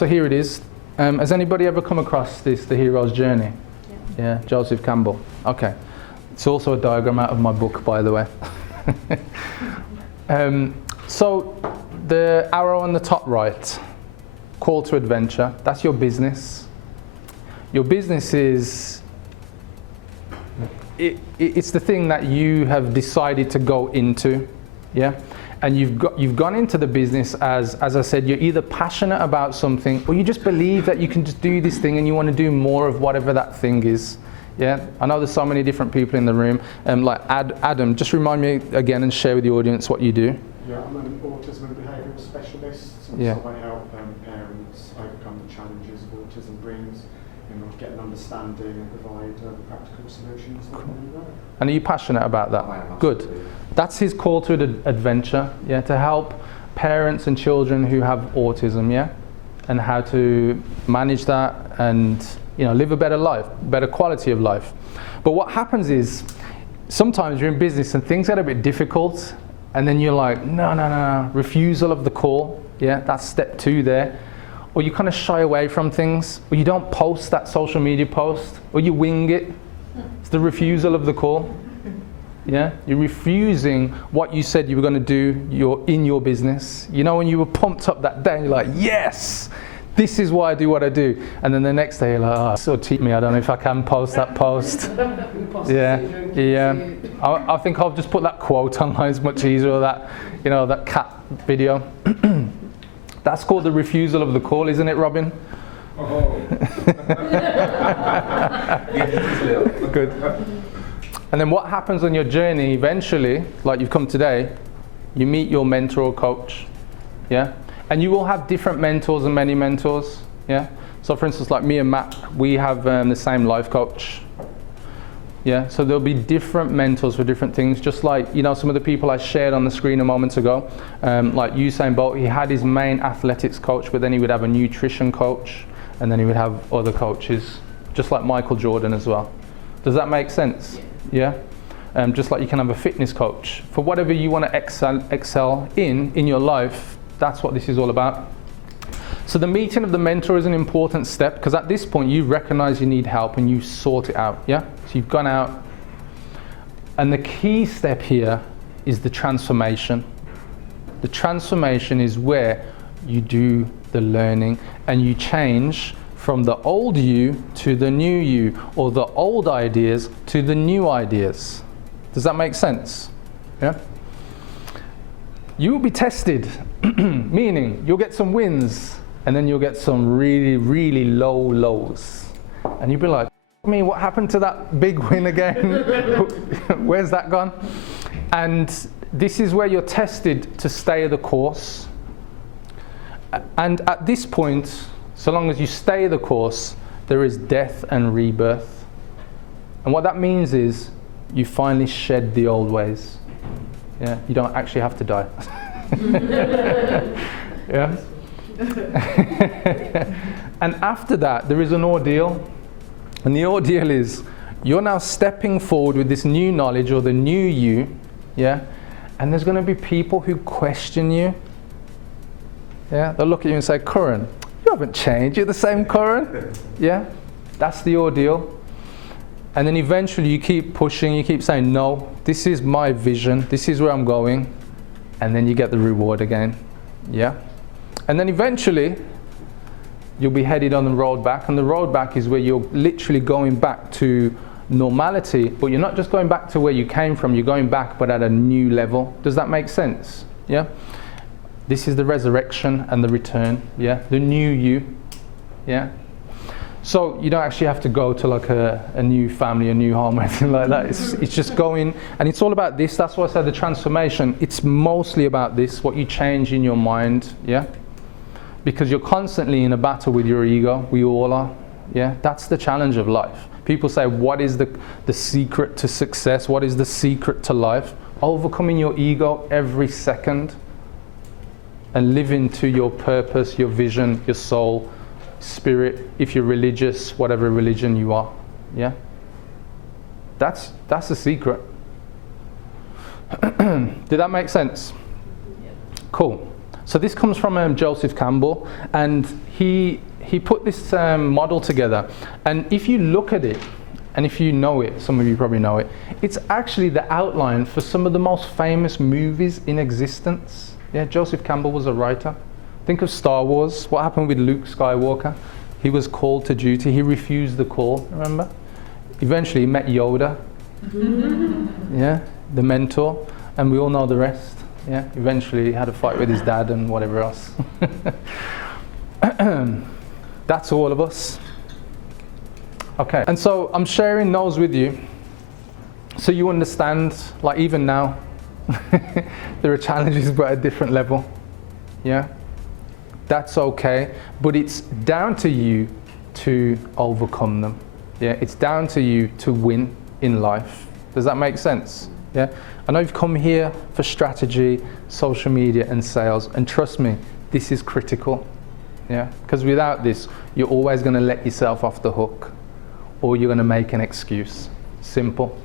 So here it is. Has anybody ever come across this, The Hero's Journey? Yeah, Joseph Campbell. Okay. It's also a diagram out of my book, by the way. So the arrow on the top right, call to adventure, that's your business. Your business is, it's the thing that you have decided to go into, yeah? And you've gone into the business as I said, you're either passionate about something or you just believe that you can just do this thing and you want to do more of whatever that thing is. Yeah, I know there's so many different people in the room. Like Adam, just remind me again and share with the audience what you do. Yeah, I'm an autism and behavioural specialist, so I help parents overcome the challenges autism brings, get an understanding and provide practical solutions. Cool. And are you passionate about that? Good. That's his call to adventure, yeah, to help parents and children who have autism, yeah, and how to manage that and live a better life, better quality of life. But what happens is sometimes you're in business and things get a bit difficult, and then you're like, no, refusal of the call, yeah, that's step 2 there. Or you kind of shy away from things, or you don't post that social media post, or you wing it. It's the refusal of the call. Yeah, you're refusing what you said you were going to do in your business. When you were pumped up that day, you're like, yes, this is why I do what I do. And then the next day, you're like, oh, so cheat me, I don't know if I can post that post. Yeah. I think I'll just put that quote online, it's much easier, or that, that cat video. That's called the refusal of the call, isn't it, Robin? Oh. Good. And then what happens on your journey eventually, like you've come today, you meet your mentor or coach, yeah? And you will have different mentors and many mentors, yeah? So for instance, like me and Matt, we have the same life coach, yeah? So there'll be different mentors for different things, just like, some of the people I shared on the screen a moment ago, like Usain Bolt, he had his main athletics coach, but then he would have a nutrition coach, and then he would have other coaches, just like Michael Jordan as well. Does that make sense? Yeah? Just like you can have a fitness coach. For whatever you want to excel in your life, that's what this is all about. So the meeting of the mentor is an important step, because at this point you recognize you need help and you sort it out, yeah? So you've gone out, and the key step here is the transformation. The transformation is where you do the learning and you change from the old you to the new you, or the old ideas to the new ideas. Does that make sense? Yeah? You will be tested, meaning you'll get some wins and then you'll get some really, really low lows. And you'll be like, what happened to that big win again? Where's that gone? And this is where you're tested to stay the course. And at this point, so long as you stay the course, there is death and rebirth. And what that means is you finally shed the old ways. Yeah, you don't actually have to die. Yeah. And after that, there is an ordeal. And the ordeal is you're now stepping forward with this new knowledge, or the new you, yeah? And there's going to be people who question you. Yeah, they'll look at you and say, Curran, you haven't changed, you're the same Curran. Yeah, that's the ordeal. And then eventually you keep pushing, you keep saying, no, this is my vision, this is where I'm going. And then you get the reward again. Yeah. And then eventually you'll be headed on the road back, and the road back is where you're literally going back to normality, but you're not just going back to where you came from, you're going back but at a new level. Does that make sense? Yeah. This is the resurrection and the return, yeah, the new you, yeah. So you don't actually have to go to like a new family, a new home, or anything like that. It's just going, and it's all about this. That's why I said the transformation. It's mostly about this, what you change in your mind, yeah. Because you're constantly in a battle with your ego. We all are, yeah. That's the challenge of life. People say, what is the secret to success? What is the secret to life? Overcoming your ego every second, and living to your purpose, your vision, your soul, spirit, if you're religious, whatever religion you are, yeah? That's the secret. Did that make sense? Yeah. Cool. So this comes from Joseph Campbell, and he put this model together. And if you look at it, and if you know it, some of you probably know it, it's actually the outline for some of the most famous movies in existence. Yeah, Joseph Campbell was a writer. Think of Star Wars. What happened with Luke Skywalker? He was called to duty. He refused the call, remember? Eventually he met Yoda, yeah, the mentor, and we all know the rest. Yeah, eventually he had a fight with his dad and whatever else. That's all of us. Okay, and so I'm sharing those with you so you understand, like even now, there are challenges but at a different level. Yeah, that's okay, but it's down to you to overcome them. Yeah, it's down to you to win in life. Does that make sense? Yeah, I know you've come here for strategy, social media and sales, and trust me, this is critical. Yeah, because without this, you're always going to let yourself off the hook, or you're going to make an excuse. Simple.